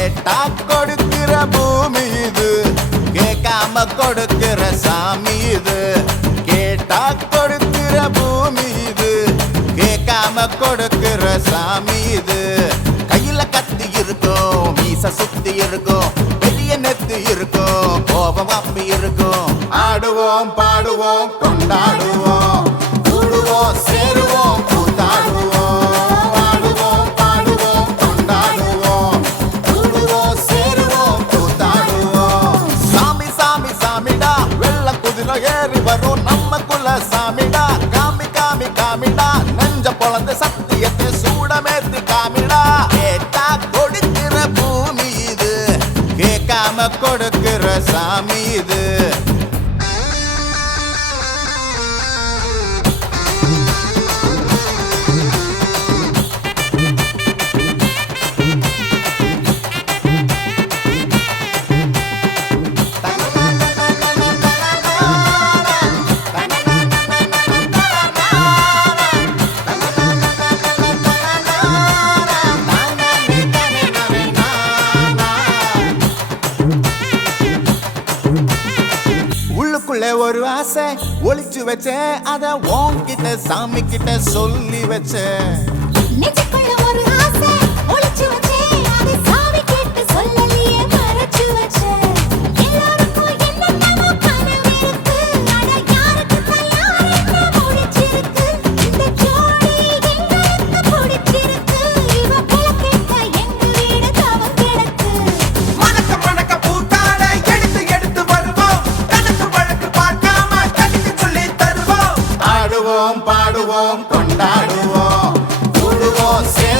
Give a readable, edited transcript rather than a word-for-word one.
கேட்டா கொடுக்கிற பூமி இது, கேட்காம கொடுக்கிற சாமி இது. கேட்டா கொடுக்கிற பூமி இது, கேட்காம கொடுக்கிற சாமி இது. கையில கத்தி இருக்கும், மீச சுத்தி இருக்கும், பெரிய நெத்தி இருக்கும், கோபம் அப்பி இருக்கும். ஆடுவோம் பாடுவோம் கொண்டாடுவோம், கூடுவோம் சேருவோம் கூத்தாடுவோம். ஆடுவோம் பாடுவோம் கொண்டாடுவோம், கூடுவோம் சேருவோம் கூத்தாடுவோம். சாமி சாமி சாமிடா, வெள்ள குதிரை ஏறி வரும் நம்ம குல சாமிடா. காமி காமி காமிடா, நெஞ்ச பொழந்து சத்தியத்தை சூடமேத்தி காமிடா. கேட்டா கொடுக்கிற பூமி இது, கேட்காம கொடுக்கிற சாமி இது. உள்ளுக்குள்ள ஒரு ஆசை ஒளிச்சு வச்சேன், அத உன்கிட்ட சாமி கிட்ட சொல்லி வச்சேன். நெஞ்சுக்குள்ள ஒரு ஆசை ஒளிச்சு வச்சேன், அதை சாமி கிட்ட சொல்லலையே மறைச்சு வச்சேன். எல்லாருக்கும் என்னென்னமோ கனவு இருக்கு, ஆனா யாருக்கு தான் என்ன முடிச்சிருக்கு. இந்த ஜோடி எங்களுக்கு பிடிச்சிருக்கு, இவ போல கேட்க எங்க வீடு தவம் கிடக்கு. மணக்க மணக்க பூத்தாட எடுத்து எடுத்து வருவோம், கணக்கு வழக்கு பார்க்காம கணித்து சொல்லி தருவோம். ஆடுவோம் பாடுவோம் கொண்டாடுவோம், கூடுவோம்